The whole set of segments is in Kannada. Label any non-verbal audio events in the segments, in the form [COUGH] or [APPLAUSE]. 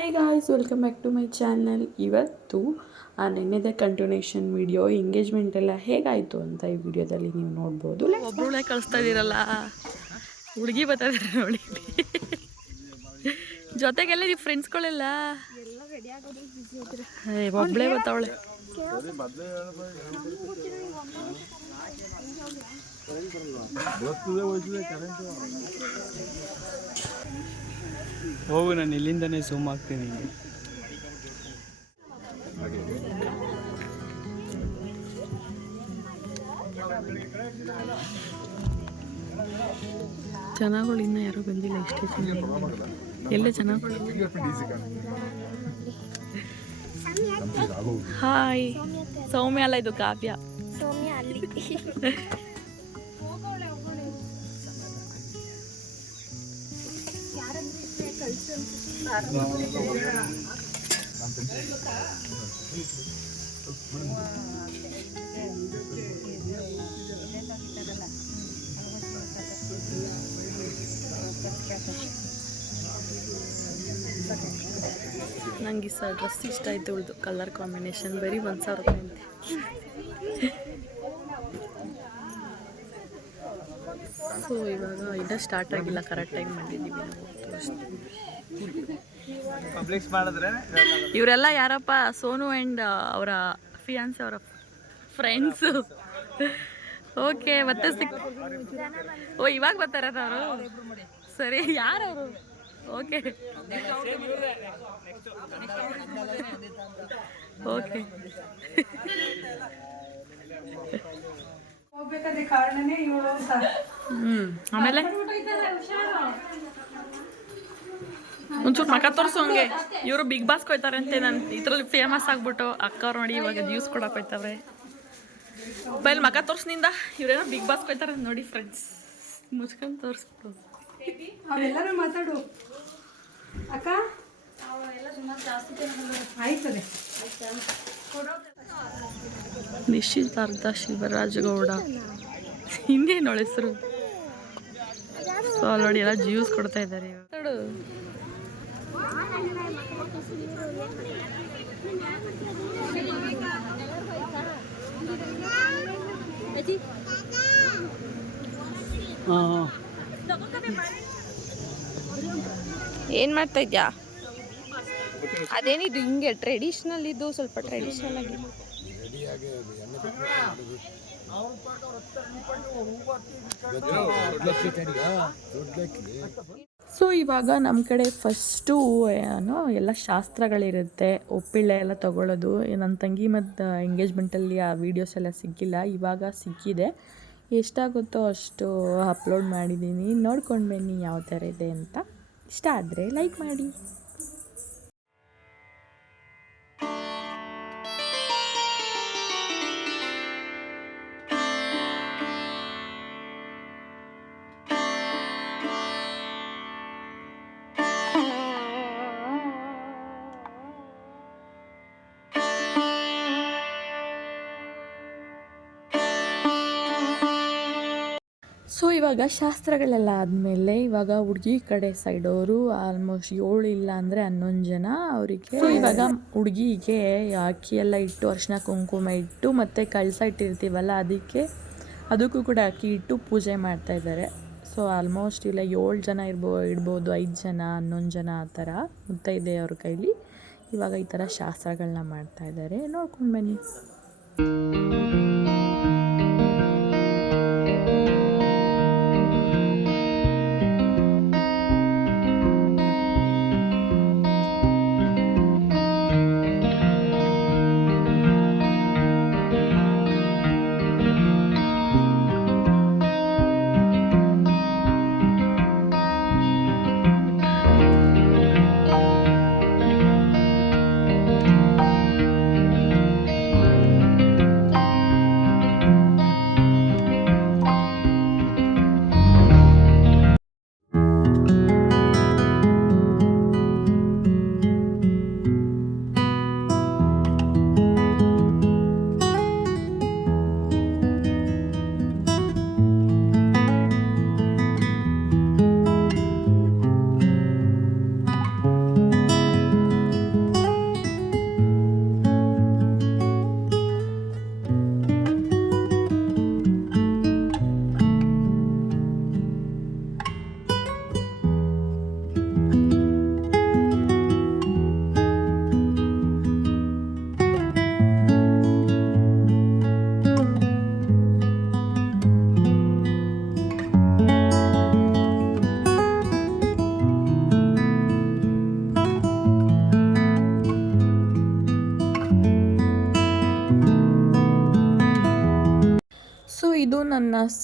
Hi guys welcome back to my channel ಇವತ್ತು ಆ ನಿನ್ನೆದೇ ಕಂಟಿನ್ಯೂಷನ್ ವಿಡಿಯೋ ಎಂಗೇಜ್ಮೆಂಟ್ ಎಲ್ಲ ಹೇಗಾಯಿತು ಅಂತ ಈ ವಿಡಿಯೋದಲ್ಲಿ ನೀವು ನೋಡ್ಬೋದು. ಒಬ್ಬಳೆ ಕಳಿಸ್ತಾ ಇದ್ದೀರಲ್ಲ? ಹುಡುಗಿ ಬರ್ತಾ ಇದ್ದಾರೆ ನೋಡಿ. ಜೊತೆಗೆಲ್ಲ ನೀವು ಫ್ರೆಂಡ್ಸ್ಗಳೆಲ್ಲ ಒಬ್ಬಳೇ ಬರ್ತಾವಳೆ. ಹೋಗು ನಾನು ಇಲ್ಲಿಂದನೇ ಝೂಮ್ ಆಗ್ತೀನಿ ನಿಂಗೆ ಜನಗಳು ಇನ್ನೂ ಯಾರೂ ಬಂದಿಲ್ಲ ಇಷ್ಟೇ ಜನ. ಎಲ್ಲ ಜನಗಳು ಹಾಯ್ ಸೌಮ್ಯ ಅಲ್ಲ ಇದು ಕಾವ್ಯ. ಸೌಮ್ಯ [LAUGHS] ನಂಗೆ ಈ ಸ ಡ್ರೆಸ್ ಇಷ್ಟ ಆಯ್ತು, ಉಳ್ದು ಕಲರ್ ಕಾಂಬಿನೇಷನ್ ಬರೀ ಒಂದು ಸಾವಿರ ರೂಪಾಯಿ ಸೊ ಇವಾಗ ಇನ್ನೂ ಸ್ಟಾರ್ಟ್ ಆಗಿಲ್ಲ ಕರೆಕ್ಟ್ ಟೈಮ್ ಮಾಡಿದ್ದೀವಿ ನಾವು. ಪಬ್ಲಿಕ್ಸ್ ಮಾಡಿದ್ರೆ ಇವರೆಲ್ಲ ಯಾರಪ್ಪ? ಸೋನು ಆ್ಯಂಡ್ ಅವರ ಫಿಯಾನ್ಸ್ ಅವರ ಫ್ರೆಂಡ್ಸು ಓಕೆ ಮತ್ತೆ ಸಿಕ್ ಓ ಇವಾಗ ಬರ್ತಾರ ಅವರು? ಸರಿ ಯಾರವರು ಓಕೆ ಓಕೆ ಹ್ಮ್ ಆಮೇಲೆ? ಒಂಚೂರು ಮಕ ತೋರ್ಸು ಹಂಗೆ. ಇವರು ಬಿಗ್ ಬಾಸ್ ಕೊಯ್ತಾರಂತೆ ನಾನು. ಇದ್ರಲ್ಲಿ ಫೇಮಸ್ ಆಗ್ಬಿಟ್ಟು ಅಕ್ಕ ನೋಡಿ ಇವಾಗ ಜ್ಯೂಸ್ ಕೊಡಕ್ ಹೋಯ್ತವ್ರೆ ಬೈಲ್ ಮಕ ತೋರ್ಸ್ನಿಂದ ಇವ್ರೇನೋ ಬಿಗ್ ಬಾಸ್ ಕೊಯ್ತಾರೆ ನೋಡಿ ಫ್ರೆಂಡ್ಸ್ ಮುಚ್ಕೊಂಡು ತೋರಿಸ್ಬಿಡು. ಅವೆಲ್ಲರೂ ಮಾತಾಡು. ಅಕ್ಕ? ಆಯ್ತದೆ. ನಿಶ್ಚಿತಾರ್ಥ ಶಿವರಾಜಗೌಡ. ಹಿಂದೇನು ಹೆಸರು? ಸೊ ನೋಡಿ ಎಲ್ಲ ಜ್ಯೂಸ್ ಕೊಡ್ತಾ ಇದ್ದಾರೆ ಹಾಂ ಏನ್ ಮಾಡ್ತಾ ಇದ್ಯಾ? ಅದೇನಿದು ಹಿಂಗೆ ಟ್ರೆಡಿಷ್ನಲ್ ಇದು ಸ್ವಲ್ಪ ಟ್ರೆಡಿಷ್ನಲ್ ಆಗಿ. ಸೊ ಇವಾಗ ನಮ್ಮ ಕಡೆ ಫಸ್ಟು ಏನು ಎಲ್ಲ ಶಾಸ್ತ್ರಗಳಿರುತ್ತೆ. ಒಪ್ಪಿಳೆ ಎಲ್ಲ ತಗೊಳ್ಳೋದು. ನನ್ನ ತಂಗಿ ಮತ್ತು ಎಂಗೇಜ್ಮೆಂಟಲ್ಲಿ ಆ ವೀಡಿಯೋಸ್ ಎಲ್ಲ ಸಿಕ್ಕಿಲ್ಲ. ಇವಾಗ ಸಿಕ್ಕಿದೆ. ಎಷ್ಟಾಗುತ್ತೋ ಅಷ್ಟು ಅಪ್ಲೋಡ್ ಮಾಡಿದ್ದೀನಿ ನೋಡ್ಕೊಂಡು ಬನ್ನಿ ಯಾವ ಥರ ಇದೆ ಅಂತ. ಇಷ್ಟ ಆದರೆ ಲೈಕ್ ಮಾಡಿ. ಸೊ ಇವಾಗ ಶಾಸ್ತ್ರಗಳೆಲ್ಲ ಆದಮೇಲೆ ಇವಾಗ ಹುಡುಗಿ ಕಡೆ ಸೈಡವರು ಆಲ್ಮೋಸ್ಟ್ ಏಳು ಇಲ್ಲ ಅಂದರೆ ಹನ್ನೊಂದು ಜನ ಅವರಿಗೆ ಇವಾಗ ಹುಡುಗಿಗೆ ಅಕ್ಕಿ ಎಲ್ಲ ಇಟ್ಟು ಅರಿಶಿನ ಕುಂಕುಮ ಇಟ್ಟು ಮತ್ತು ಕಳಸ ಇಟ್ಟಿರ್ತೀವಲ್ಲ ಅದಕ್ಕೆ ಅದಕ್ಕೂ ಕೂಡ ಅಕ್ಕಿ ಇಟ್ಟು ಪೂಜೆ ಮಾಡ್ತಾ ಇದ್ದಾರೆ. ಸೊ ಆಲ್ಮೋಸ್ಟ್ ಇಲ್ಲ ಏಳು ಜನ ಇರ್ಬೋ ಇಡ್ಬೋದು ಐದು ಜನ ಹನ್ನೊಂದು ಜನ ಆ ಥರ ಮುತ್ತೈದೆ ಅವ್ರ ಕೈಲಿ ಇವಾಗ ಈ ಥರ ಶಾಸ್ತ್ರಗಳನ್ನ ಮಾಡ್ತಾ ಇದ್ದಾರೆ. ನೋಡ್ಕೊಂಡು ಬನ್ನಿ.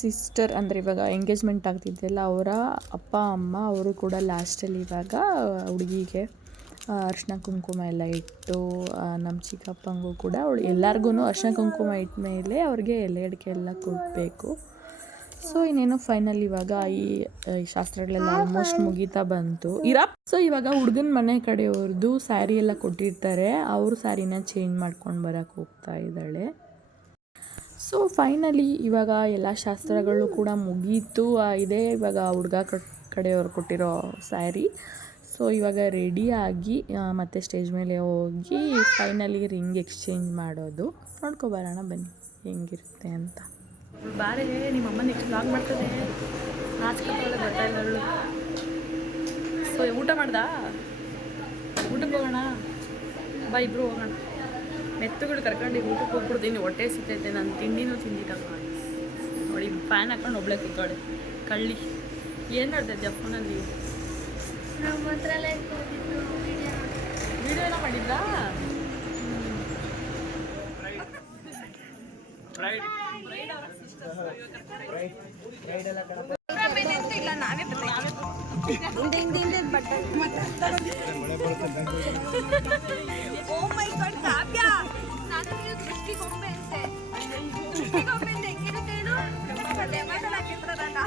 ಸಿಸ್ಟರ್ ಅಂದರೆ ಇವಾಗ ಎಂಗೇಜ್ಮೆಂಟ್ ಆಗ್ತಿದ್ದೆಲ್ಲ, ಅವರ ಅಪ್ಪ, ಅಮ್ಮ, ಅವರು ಕೂಡ ಲಾಸ್ಟಲ್ಲಿ ಇವಾಗ ಹುಡುಗಿಗೆ ಅರ್ಶಿನ ಕುಂಕುಮ ಎಲ್ಲ ಇಟ್ಟು ನಮ್ಮ ಚಿಕ್ಕಪ್ಪಂಗೂ ಕೂಡ ಅವಳು ಎಲ್ಲರಿಗೂ ಅರ್ಶಿನ ಕುಂಕುಮ ಇಟ್ಟ ಮೇಲೆ ಅವ್ರಿಗೆ ಎಲೆ ಅಡಿಕೆ ಎಲ್ಲ ಕೊಡಬೇಕು. ಸೊ ಇನ್ನೇನು ಫೈನಲ್ ಇವಾಗ ಈ ಶಾಸ್ತ್ರಗಳೆಲ್ಲ ಆಲ್ಮೋಸ್ಟ್ ಮುಗೀತಾ ಬಂತು. ಇರ ಸೊ ಇವಾಗ ಹುಡುಗನ ಮನೆ ಕಡೆಯವ್ರದ್ದು ಸ್ಯಾರಿ ಎಲ್ಲ ಕೊಟ್ಟಿರ್ತಾರೆ, ಅವ್ರ ಸ್ಯಾರಿನ ಚೇಂಜ್ ಮಾಡ್ಕೊಂಡು ಬರೋಕ್ಕೆ ಹೋಗ್ತಾ ಇದ್ದಾಳೆ. ಸೊ ಫೈನಲಿ ಇವಾಗ ಎಲ್ಲ ಶಾಸ್ತ್ರಗಳು ಕೂಡ ಮುಗೀತು. ಇದೆ. ಇವಾಗ ಹುಡುಗ ಕಡೆಯವರು ಕೊಟ್ಟಿರೋ ಸ್ಯಾರಿ ಸೊ ಇವಾಗ ರೆಡಿಯಾಗಿ ಮತ್ತೆ ಸ್ಟೇಜ್ ಮೇಲೆ ಹೋಗಿ ಫೈನಲಿ ರಿಂಗ್ ಎಕ್ಸ್ಚೇಂಜ್ ಮಾಡೋದು. ನೋಡ್ಕೊ ಬರೋಣ ಬನ್ನಿ. ಹೆಂಗಿರುತ್ತೆ ಅಂತ. ಬಾರೆ, ನಿಮ್ಮ ಅಮ್ಮ ನೆಕ್ಸ್ಟ್ ಬ್ಲಾಗ್ ಮಾಡ್ತದೆ. ಬರ್ತಾ ಇಲ್ಲ ಸೊ ಊಟ ಮಾಡ್ದಾ? ಊಟಕ್ಕೆ ಹೋಗೋಣ? ಬಾ, ಇಬ್ರು ಹೋಗೋಣ. ಮೆತ್ತುಗಳು ಕರ್ಕೊಂಡು ಊಟಕ್ಕೆ ಹೋಗ್ಬಿಡ್ತೀನಿ ಹೊಟ್ಟೆ ಸಿಗ್ತೈತೆ ನಾನು ತಿಂಡಿನೂ ತಿಂದಿದ್ದಲ್ಲ ನೋಡಿ ಫ್ಯಾನ್ ಹಾಕೊಂಡು ಒಬ್ಳೆ ಕೂತಾಳೆ ಕಳ್ಳಿ. ಏನು ಮಾಡ್ತೈತೆ ಫೋನಲ್ಲಿ ವಿಡಿಯೋ ಎಲ್ಲ ಮಾಡಿದ್ರಾ? ಹಿಂದೆ ಹಿಂದೆ ಹಿಂದೆ ಬಟ್ಟೆ ಓ ಮೈ ಗಾಡ್ ಕಾವ್ಯ ನಾನು ನೀವು ದೃಷ್ಟಿಗೊಂಬೆ ಅಂತೆ ದೃಷ್ಟಿಗೊಂಬೆ ಅಂತ ಹೆಂಗಿರುತ್ತೆ ಹೇಳು ಲೆಮನ್ ಹಾಕಿದ್ರಲ್ಲ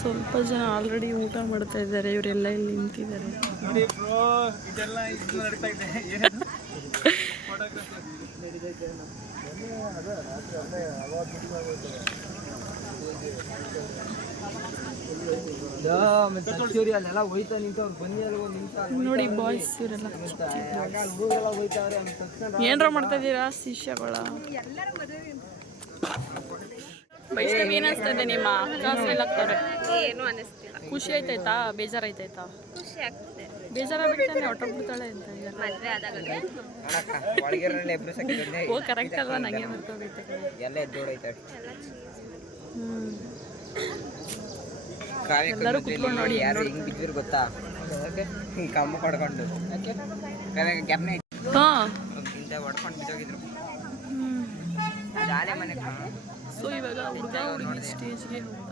ಸ್ವಲ್ಪ ಜನ ಆಲ್ರೆಡಿ ಊಟ ಮಾಡ್ತಾ ಇದ್ದಾರೆ, ಇವರೆಲ್ಲ ಇಲ್ಲಿ ನಿಂತಿದ್ದಾರೆ. ನೋಡಿ ಬಾಯ್ಸ್ ಇವರೆಲ್ಲ. ಏನ್ರ ಮಾಡ್ತಾ ಇದ್ದೀರಾ, ಶಿಷ್ಯಗಳ? ವೈಷ್ಣವ್ ಏನಿಸ್ತದೆ ನಿಮ್ಮ ಅಕ್ಕ ಆಗ್ತಾರೆ ಏನು ಅನಿಸ್ತಿಲ್ಲ. ಖುಷಿ ಆಯ್ತಾಯ್ತಾ? ಬೇಜಾರಾಯ್ತಾಯ್ತಾ? ಖುಷಿ ಆಗ್ತದೆ. ಬೇಜಾರಾಗ್ಬಿಡ್ತಾನೆ ಹೊಟ್ಟೋಗ್ಬಿಡ್ತಾಳೆ ಅಂತ ಮದ್ವೆ ಆದಾಗ ಒಳಗಿರಲ್ಲ ಇಬ್ರು ಸಕ್ಕಿದ್ರೆ ಓ ಕರೆಕ್ಟ್ ಅಲ್ವಾ? ನಂಗೆ ಮರ್ತೋಗೈತೆ. ಎಲ್ಲ ಎದ್ದೋಡೈತೆ ಎಲ್ಲರೂ ಕುತ್ಕೊಂಡು ನೋಡಿ. ಯಾರು ಹಿಂಗ್ ಬಿದ್ದಿರು ಗೊತ್ತಾ? ಈ ಕಮ್ಮು ಗ್ಯಾಪ್ನೆ ಹಾ. ಹಿಂದೆ ಹೊಡ್ಕೊಂಡು ಬಿದ್ದೋಗಿದ್ರು. ಜಾಲೆ ಮನೆ ಸೊ ಇವಾಗ ಹುಡುಗ ಹುಡುಗಿ ಸ್ಟೇಜ್ಗೆ ಹೋಗ್ತಾ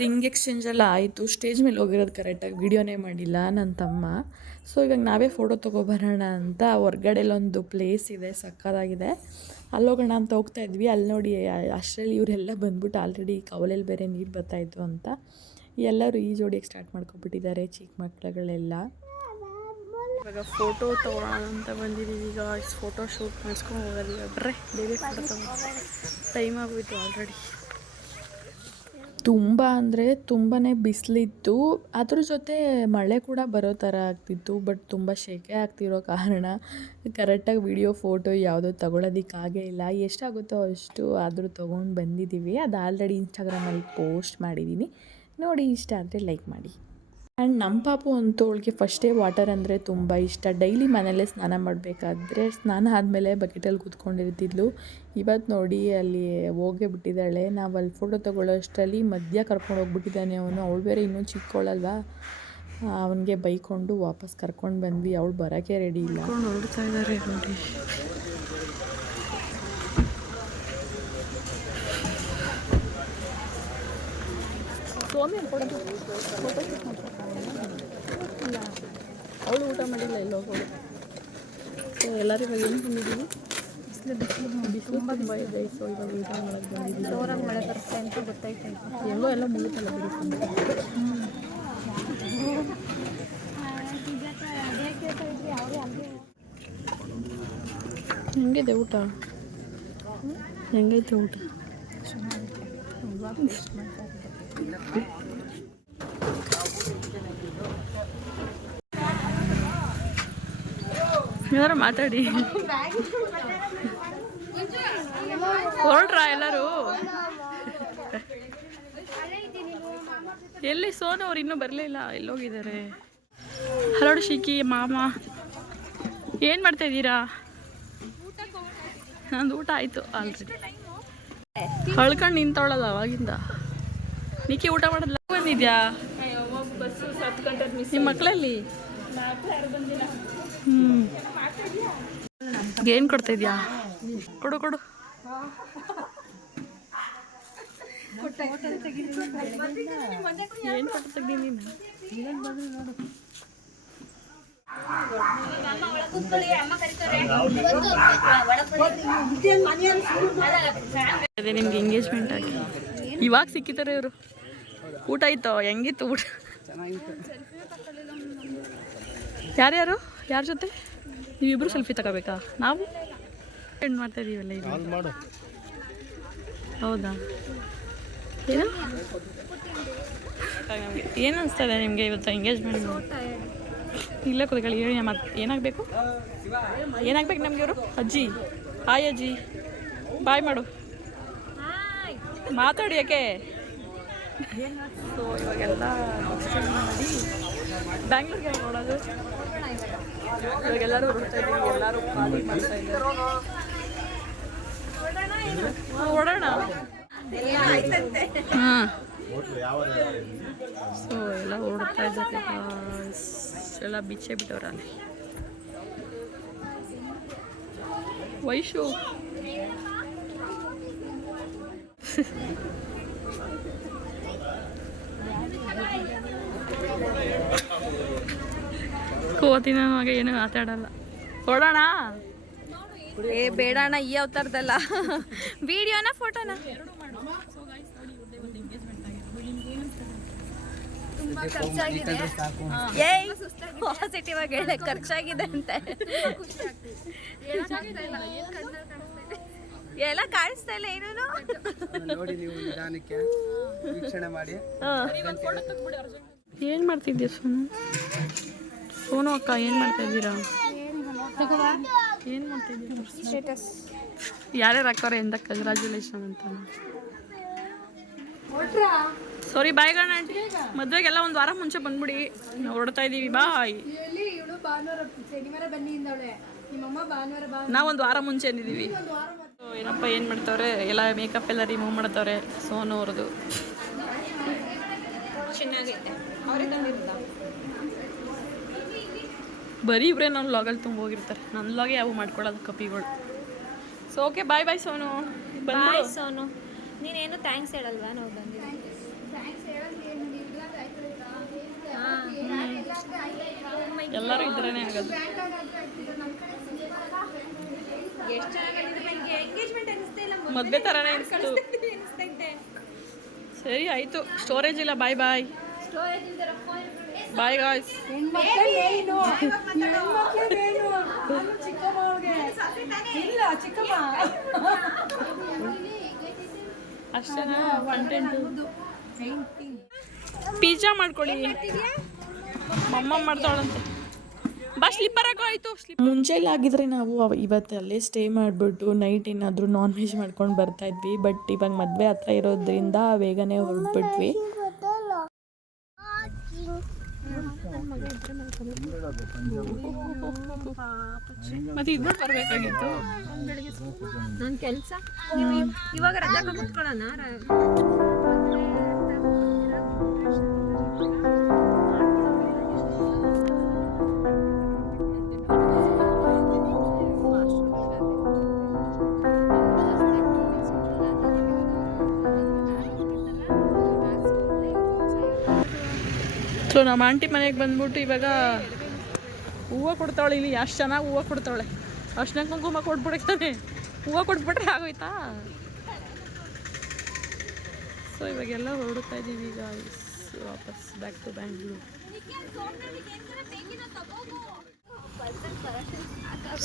ರಿಂಗ್ ಎಕ್ಸ್ಚೇಂಜ್ ಎಲ್ಲ ಆಯಿತು. ಸ್ಟೇಜ್ ಮೇಲೆ ಹೋಗಿರೋದು ಕರೆಕ್ಟಾಗಿ ವಿಡಿಯೋನೇ ಮಾಡಿಲ್ಲ ನನ್ನ ತಮ್ಮ. ಸೊ ಇವಾಗ ನಾವೇ ಫೋಟೋ ತೊಗೊಬರೋಣ ಅಂತ ಹೊರ್ಗಡೆ ಒಂದು ಪ್ಲೇಸ್ ಇದೆ ಸಕ್ಕತ್ತಾಗಿದೆ ಅಲ್ಲಿ ಹೋಗೋಣ ಅಂತ ಹೋಗ್ತಾ ಇದ್ವಿ. ಅಲ್ಲಿ ನೋಡಿ, ಅಷ್ಟರಲ್ಲಿ ಇವರೆಲ್ಲ ಬಂದ್ಬಿಟ್ಟು ಆಲ್ರೆಡಿ ಕವಲಲ್ಲಿ ಬೇರೆ ನೀರು ಬರ್ತಾಯಿತ್ತು ಅಂತ ಎಲ್ಲರೂ ಈ ಜೋಡಿಗೆ ಸ್ಟಾರ್ಟ್ ಮಾಡ್ಕೊಬಿಟ್ಟಿದ್ದಾರೆ ಚಿಕ್ಕ ಮಕ್ಕಳುಗಳೆಲ್ಲ. ಇವಾಗ ಫೋಟೋ ತೊಗೊಳೋಣ ಅಂತ ಬಂದಿದ್ದೀವಿ ಈಗ ಫೋಟೋ ಶೂಟ್ ಮಾಡಿಸ್ಕೊಂಡು ಹೋಗೋದು ಬರ್ರೆ ಬೇರೆ ಫೋಟೋ ತಗೋ ಟೈಮ್ ಆಗೋಯ್ತು ಆಲ್ರೆಡಿ ತುಂಬ ಅಂದರೆ ತುಂಬಾ ಬಿಸಿಲಿತ್ತು. ಅದ್ರ ಜೊತೆ ಮಳೆ ಕೂಡ ಬರೋ ಥರ ಆಗ್ತಿತ್ತು ಬಟ್ ತುಂಬ ಸೆಕೆ ಆಗ್ತಿರೋ ಕಾರಣ ಕರೆಕ್ಟಾಗಿ ವಿಡಿಯೋ ಫೋಟೋ ಯಾವುದೋ ತಗೊಳ್ಳೋದಕ್ಕಾಗೇ ಇಲ್ಲ. ಎಷ್ಟಾಗುತ್ತೋ ಅಷ್ಟು ಆದರೂ ತೊಗೊಂಡು ಬಂದಿದ್ದೀವಿ ಅದು ಆಲ್ರೆಡಿ ಇನ್ಸ್ಟಾಗ್ರಾಮಲ್ಲಿ ಪೋಸ್ಟ್ ಮಾಡಿದ್ದೀನಿ ನೋಡಿ ಇಷ್ಟ ಆದರೆ ಲೈಕ್ ಮಾಡಿ. ಆ್ಯಂಡ್ ನಮ್ಮ ಪಾಪು ಅಂತೂ ಅವಳಿಗೆ ಫಸ್ಟೇ ವಾಟರ್ ಅಂದರೆ ತುಂಬ ಇಷ್ಟ. ಡೈಲಿ ಮನೆಯಲ್ಲೇ ಸ್ನಾನ ಮಾಡಬೇಕಾದ್ರೆ ಸ್ನಾನ ಆದಮೇಲೆ ಬಕೆಟಲ್ಲಿ ಕೂತ್ಕೊಂಡಿರ್ತಿದ್ಲು. ಇವತ್ತು ನೋಡಿ ಅಲ್ಲಿ ಹೋಗೇ ಬಿಟ್ಟಿದ್ದಾಳೆ ನಾವು ಅಲ್ಲಿ ಫೋಟೋ ತಗೊಳ್ಳೋಷ್ಟರಲ್ಲಿ ಮಧ್ಯ ಕರ್ಕೊಂಡು ಹೋಗ್ಬಿಟ್ಟಿದ್ದಾನೆ ಅವನು. ಅವಳು ಬೇರೆ ಇನ್ನೂ ಚಿಕ್ಕವಳಲ್ವಾ ಅವನಿಗೆ ಬೈಕೊಂಡು ವಾಪಸ್ ಕರ್ಕೊಂಡು ಬಂದ್ವಿ. ಅವಳು ಬರೋಕ್ಕೆ ರೆಡಿ ಇಲ್ಲ. ನೋಡಿ ಅವಳು ಊಟ ಮಾಡಿಲ್ಲ ಎಲ್ಲೋ ಹೋಗಿ ಸೊ ಎಲ್ಲರೂ ಇವಾಗ ಏನು ಬಂದಿದ್ದೀವಿ ಬಿಸಿಲು ಬಿಸಿಲು ಬಿಸಿಲು ತುಂಬ ಇದೆ. ಸೊ ಇವಾಗ ಊಟ ಮಾಡಕ್ಕೆ ಬಂದಿದ್ದೀವಿ. ಜೋರಾಗಿ ಮಳೆ ಬರುತ್ತೆ ಅಂತ ಗೊತ್ತಾಯ್ತು. ಹೆಂಗೋ ಎಲ್ಲ ಮುಗಿತಲ್ಲ ಬಿಡಿ ಹೆಂಗಿದೆ ಊಟ? ಹೆಂಗೈತೆ ಊಟ? ಏನಾರು ಮಾತಾಡಿ? ಹೊರಟ್ರಾ ಎಲ್ಲರೂ? ಎಲ್ಲಿ ಸೋನು ಅವ್ರು ಇನ್ನೂ ಬರಲಿಲ್ಲ ಎಲ್ಲೋಗಿದ್ದಾರೆ. ಹಲೋ ಶಿಕಿ ಮಾಮ. ಏನು ಮಾಡ್ತಾ ಇದ್ದೀರಾ? ನಂದು ಊಟ ಆಯಿತು, ಆಲ್ರೆಡಿ. ಹಳ್ಕೊಂಡು ನಿಂತವಳಲ್ಲ ಅವಾಗಿಂದ. ನಿಕ್ಕಿ ಊಟ ಮಾಡೋದ್ಲ ಬಂದಿದ್ಯಾ? ನಿಮ್ಮ ಮಕ್ಕಳಲ್ಲಿ ಹ್ಞೂ ಏನು ಕೊಡ್ತಾ ಇದ್ಯಾ? ಕೊಡು ಕೊಡು. ಏನು ಅದೇ ನಿಮ್ಗೆ ಎಂಗೇಜ್ಮೆಂಟ್ ಇವಾಗ ಸಿಕ್ಕಿದ್ದಾರೆ ಇವರು. ಊಟ ಆಯ್ತೋ? ಹೆಂಗಿತ್ತು ಊಟ? ಯಾರ್ಯಾರು? ಯಾರ ಜೊತೆ? ನೀವಿಬ್ರು ಸೆಲ್ಫಿ ತಗೋಬೇಕಾ? ನಾವು? ಏನು ಮಾಡ್ತಾ ಇದೀವಲ್ಲ ಹೌದಾ? ಏನು? ಏನು ಏನು ಇದೆ ನಿಮಗೆ ಇವತ್ತು ಎಂಗೇಜ್ಮೆಂಟ್ ಇಲ್ಲ ಕೂತ್ಕೊಳ್ಳಿ ಹೇಳಿ ಮತ್ತೆ ಏನಾಗಬೇಕು? ಏನಾಗಬೇಕು ನಮಗೆ ಅವರು ಅಜ್ಜಿ. ಹಾಯ್ ಅಜ್ಜಿ. ಬಾಯ್ ಮಾಡು. ಮಾತಾಡಿ ಯಾಕೆ? ಸೊ ಇವಾಗೆಲ್ಲ ಮಾಡಿ ಬ್ಯಾಂಗ್ಳೂರ್ಗೆ ನೋಡೋದು ಇವಾಗೆಲ್ಲರೂ ಹೊರಡ್ತಾ ಇದ್ದೀವಿ ಎಲ್ಲರೂ ಖಾಲಿ ಮಾಡ್ತಾ ಇದ್ದಾರೆ ಓಡೋಣ ಹಾಂ ಸೊ ಎಲ್ಲ ಓಡ್ತಾ ಇದ್ದಾರೆ. ಎಲ್ಲ ಬಿಚ್ಚೆ ಬಿಟ್ಟವ್ರ ಅಲ್ಲಿ ಕೋತಿನ ಮಗ ಏನು ಮಾತಾಡಲ್ಲ. ಕೊಡೋಣ? ಏ ಬೇಡಣ್ಣ ಈ ಅವತಾರದಲ್ಲ. ವಿಡಿಯೋನ ಫೋಟೋನ. ತುಂಬಾ ಖರ್ಚಾಗಿದೆ. ಅಂತ ಪಾಸಿಟಿವ್ ಆಗಿ ಹೇಳಿ ಖರ್ಚಾಗಿದೆ ಅಂತೆ. ಎಲ್ಲ ಕಾಣಿಸ್ತಾ ಇಲ್ಲ ಏನೇನು? ನೋಡಿ ನೀವು ನಿಧಾನಕ್ಕೆ ವೀಕ್ಷಣೆ ಮಾಡಿ. ಏನ್ ಮಾಡ್ತಿದ್ಯಾ ಸೋನು? ಸೋನು ಅಕ್ಕ ಏನು ಮಾಡ್ತಾ ಇದ್ದೀರಾ? ಏನು ಮಾಡ್ತಾ ಇದ್ದೀರಾ ಯಾರ್ಯಾರು ಅಕ್ಕವ್ರೆ ಎಂದ ಕಂಗ್ರ್ಯಾಚುಲೇಷನ್ ಅಂತ? ಸಾರಿ ಬಾಯ್ ಗಣ ಆಂಟಿ ಮದುವೆಗೆಲ್ಲ ಒಂದು ವಾರ ಮುಂಚೆ ಬಂದ್ಬಿಡಿ. ನಾವು ಹೊರಡ್ತಾ ಇದ್ದೀವಿ ಬಾಯ್ ಭಾನುವಾರ ಶನಿವಾರ ಬನ್ನಿ ಇಂದವಳೆ ನಿಮ್ಮಮ್ಮ ಭಾನುವಾರ ಬಾ. ನಾವು ಒಂದು ವಾರ ಮುಂಚೆ ಅಂದಿದ್ದೀವಿ ಏನಪ್ಪ ಏನು ಮಾಡ್ತಾವ್ರೆ? ಎಲ್ಲ ಮೇಕಪ್ ಎಲ್ಲ ರಿಮೂವ್ ಮಾಡ್ತಾವ್ರೆ. ಸೋನು ಅವ್ರದ್ದು ಚೆನ್ನಾಗೈತೆ ಬರೀ ಇವ್ರೆ ನನ್ನ ಲಾಗಲ್ಲಿ ತುಂಬ ಹೋಗಿರ್ತಾರೆ. ನನ್ನ ಲಾಗೆ ಯಾವ ಮಾಡ್ಕೊಳ್ಳೋದು ಕಪಿಗಳು. So okay bye bye Sonu. Bye Sonu. ನೀನೇನು ಥ್ಯಾಂಕ್ಸ್ ಹೇಳಲ್ವಾ? ನಾವು ಬಂದಿದ್ದೀವಿ ಎಲ್ಲರೂ ಇದ್ರೇ ಆಗೋದು. ಎಷ್ಟು ಚೆನ್ನಾಗಿದೆ ನನಗೆ ಎಂಗೇಜ್ಮೆಂಟ್ ಅನಿಸ್ತಾ ಇಲ್ಲ ಮದ್ವೆ ಥರನೇ ಅನಿಸ್ತು. ಸರಿ ಆಯಿತು. ಸ್ಟೋರೇಜ್ ಇಲ್ಲ ಬಾಯ್ ಬಾಯ್ ಬಾಯ್ ಗಾಯ್ಸ್ ಇಲ್ಲ ಚಿಕ್ಕಮ್ಮ. ಕಂಟೆಂಟು ಪಿಜ್ಜಾ ಮಾಡ್ಕೊಡಿ ಮಮ್ಮ ಮಾಡ್ತಾಳಂತೆ. ಬಾ ಸ್ಲಿಪ್ಪರ್ ಮುಂಚೆಲ್ಲ ಆಗಿದ್ರೆ ನಾವು ಇವತ್ತು ಅಲ್ಲೇ ಸ್ಟೇ ಮಾಡಿಬಿಟ್ಟು ನೈಟ್ ಏನಾದರೂ ನಾನ್ ವೆಜ್ ಮಾಡ್ಕೊಂಡು ಬರ್ತಾ ಇದ್ವಿ ಬಟ್ ಇವಾಗ ಮದುವೆ ಹತ್ರ ಇರೋದ್ರಿಂದ ಬೇಗನೆ ಹೊರಟ್ಬಿಟ್ವಿ. ಮತ್ತೆ ಇದ್ಬಿಟ್ಟು ಬರಬೇಕಾಗಿತ್ತು. ನನ್ನ ಕೆಲಸ? ಇವಾಗ ರಜಾ ಕುತ್ಕೊಳ್ಳೋಣ ಸೊ ನಮ್ಮ ಆಂಟಿ ಮನೆಗೆ ಬಂದ್ಬಿಟ್ಟು ಇವಾಗ ಹೂವು ಕೊಡ್ತಾವಳೆ ಇಲ್ಲಿ, ಅಷ್ಟು ಚೆನ್ನಾಗಿ ಹೂವು ಕೊಡ್ತಾವಳೆ. ನಂಗೆ ಕುಂಕುಮ ಕೊಟ್ಬಿಡ್ತಾನೆ. ಹೂವು ಕೊಟ್ಬಿಟ್ರೆ ಆಗೋಯ್ತಾ? ಸೊ ಇವಾಗೆಲ್ಲ ಹೊರಡ್ತಾ ಇದ್ದೀವಿ ಈಗ ವಾಪಸ್ ಬ್ಯಾಕ್ ಟು ಬ್ಯಾಂಗ್ಳೂರು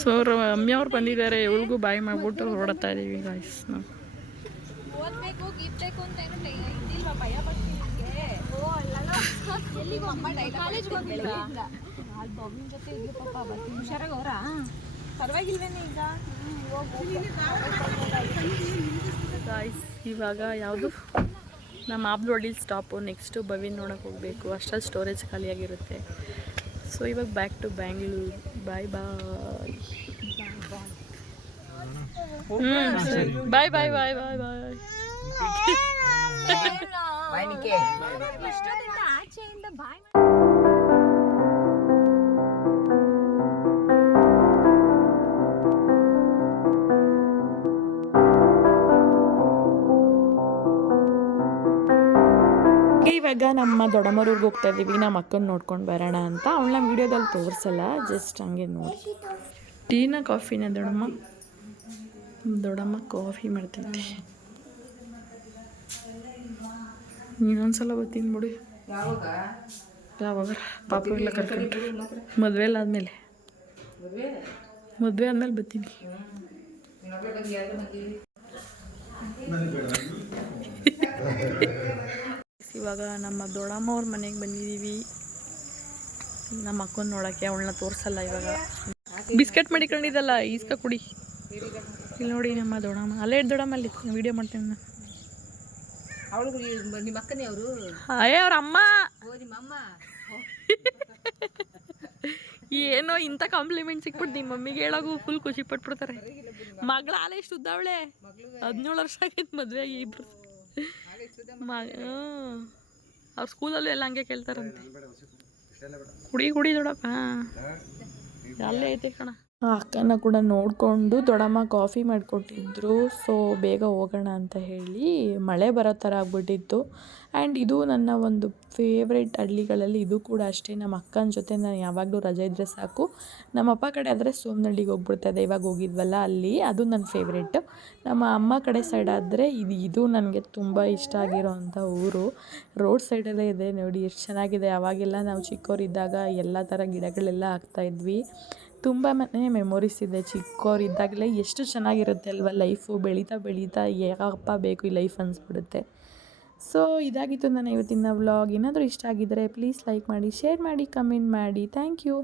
ಸೊ ಅಮ್ಮಿ ಅವ್ರು ಬಂದಿದ್ದಾರೆ ಇವ್ರಿಗೂ ಬಾಯ್ ಮಾಡ್ಬಿಟ್ಟು ಹೊರಡ್ತಾ ಇದ್ದೀವಿ ಗಾಯ್ಸ್ ನಾವು. ಇವಾಗ ಯಾವುದು? ನಮ್ಮ ಆಬ್ಲೋಡಿಲಿ ಸ್ಟಾಪು ನೆಕ್ಸ್ಟು ಬವಿನ್ ನೋಡಕ್ಕೆ ಹೋಗಬೇಕು. ಅಷ್ಟಲ್ಲಿ ಸ್ಟೋರೇಜ್ ಖಾಲಿಯಾಗಿರುತ್ತೆ ಸೊ ಇವಾಗ back to Bangalore bye bye bye bye bye bye bye bye bye ಇವಾಗ ನಮ್ಮ ದೊಡ್ಡಮ್ಮರೂರ್ಗೆ ಹೋಗ್ತಾ ಇದ್ದೀವಿ. ನಮ್ಮ ಅಕ್ಕನ ನೋಡ್ಕೊಂಡು ಬರೋಣ ಅಂತ. ಅವಳನ್ನ ವೀಡಿಯೋದಲ್ಲಿ ತೋರಿಸಲ್ಲ ಜಸ್ಟ್ ಹಂಗೆ ನೋಡಿ. ಟೀನ ಕಾಫಿನ ದೊಡ್ಡಮ್ಮ. ದೊಡ್ಡಮ್ಮ ಕಾಫಿ ಮಾಡ್ತೈತೆ ಇನ್ನೊಂದ್ಸಲ ಬರ್ತೀನಿ ಬಿಡಿ. ಯಾವಾಗ? ಯಾವಾಗ? ಪಾಪ ಎಲ್ಲ ಕರ್ಕೊಂಡು ಮದುವೆ ಎಲ್ಲ ಆದಮೇಲೆ. ಮದುವೆ? ಆದಮೇಲೆ ಬರ್ತೀನಿ. ಇವಾಗ ನಮ್ಮ ದೊಡ್ಡಮ್ಮ ಅವ್ರ ಮನೆಗೆ ಬಂದಿದ್ದೀವಿ ನಮ್ಮ ಅಕ್ಕನ ನೋಡೋಕ್ಕೆ ಅವಳನ್ನ ತೋರಿಸಲ್ಲ ಇವಾಗ. ಬಿಸ್ಕೆಟ್ ಮಾಡಿಕೊಂಡಿದ್ದಲ್ಲ ಈಸ್ಕ ಕುಡಿ. ಇಲ್ಲಿ ನೋಡಿ ನಮ್ಮ ದೊಡ್ಡಮ್ಮ. ಅಲ್ಲೇ ದೊಡ್ಡಮ್ಮ ಅಲ್ಲಿ. ವೀಡಿಯೋ ಮಾಡ್ತೀನಿ. ನಾನು ಅವಳು ನಿಮ್ಮ ಅಕ್ಕನೇ ಅವರು ಅಯ್ಯ ಅವ್ರ ಅಮ್ಮ. ಓ ನಿಮ್ಮ ಅಮ್ಮ. ಏನೋ ಇಂಥ ಕಾಂಪ್ಲಿಮೆಂಟ್ ಸಿಕ್ಬಿಟ್ಟು ನಿಮ್ಮ ಮಮ್ಮಿಗೆ ಹೇಳೋಗು ಫುಲ್ ಖುಷಿ ಪಟ್ಬಿಡ್ತಾರೆ. ಮಗಳ ಆಲೆ ಎಷ್ಟು ಉದ್ದವಳೆ ಹದಿನೇಳು ವರ್ಷ ಆಗೈತೆ ಮದ್ವೆ ಆಗಿ ಇಬ್ರು. ಮಗ ಅವ್ರ ಸ್ಕೂಲಲ್ಲೂ ಎಲ್ಲ ಹಂಗೆ ಕೇಳ್ತಾರಂತೆ. ಕುಡಿ ಕುಡಿ ದೊಡಪ್ಪ. ಅಲ್ಲೇ ಐತೆ ಕಣ. ಅಕ್ಕನ ಕೂಡ ನೋಡಿಕೊಂಡು ದೊಡ್ಡಮ್ಮ ಕಾಫಿ ಮಾಡಿಕೊಟ್ಟಿದ್ರು. ಸೊ ಬೇಗ ಹೋಗೋಣ ಅಂತ ಹೇಳಿ ಮಳೆ ಬರೋ ಥರ ಆಗ್ಬಿಟ್ಟಿತ್ತು. ಆ್ಯಂಡ್ ಇದು ನನ್ನ ಒಂದು ಫೇವ್ರೆಟ್ ಹಳ್ಳಿಗಳಲ್ಲಿ ಇದು ಕೂಡ ಅಷ್ಟೇ. ನಮ್ಮ ಅಕ್ಕನ ಜೊತೆ ನಾನು ಯಾವಾಗಲೂ ರಜೆ ಇದ್ದರೆ ಸಾಕು. ನಮ್ಮ ಅಪ್ಪ ಕಡೆ ಆದರೆ ಸೋಮನಹಳ್ಳಿಗೆ ಹೋಗ್ಬಿಡ್ತದೆ ಇವಾಗ ಹೋಗಿದ್ವಲ್ಲ ಅಲ್ಲಿ. ಅದು ನನ್ನ ಫೇವ್ರೆಟ್ ನಮ್ಮ ಅಮ್ಮ ಕಡೆ ಸೈಡ್ ಆದರೆ ಇದು ಇದು ನನಗೆ ತುಂಬ ಇಷ್ಟ ಆಗಿರೋ ಅಂಥ ಊರು ರೋಡ್ ಸೈಡಲ್ಲೇ ಇದೆ ನೋಡಿ. ಎಷ್ಟು ಚೆನ್ನಾಗಿದೆ. ಅವಾಗೆಲ್ಲ ನಾವು ಚಿಕ್ಕವರಿದ್ದಾಗ ಎಲ್ಲ ಥರ ಗಿಡಗಳೆಲ್ಲ ಹಾಕ್ತಾಯಿದ್ವಿ ತುಂಬ ಮೆಮೊರೀಸ್ ಇದೆ ಚಿಕ್ಕವರಿದ್ದಾಗಲೇ ಎಷ್ಟು ಚೆನ್ನಾಗಿರುತ್ತೆ ಅಲ್ವಾ ಲೈಫು ಬೆಳೀತಾ ಬೆಳೀತಾ ಯಾಕಪ್ಪ ಬೇಕು ಈ ಲೈಫ್ ಅನಿಸ್ಬಿಡುತ್ತೆ. ಸೊ ಇದಾಗಿತ್ತು ನನ್ನ ಇವತ್ತಿನ ವ್ಲಾಗ್ ಏನಾದರೂ ಇಷ್ಟ ಆಗಿದ್ದರೆ ಪ್ಲೀಸ್ ಲೈಕ್ ಮಾಡಿ ಶೇರ್ ಮಾಡಿ ಕಮೆಂಟ್ ಮಾಡಿ. Thank you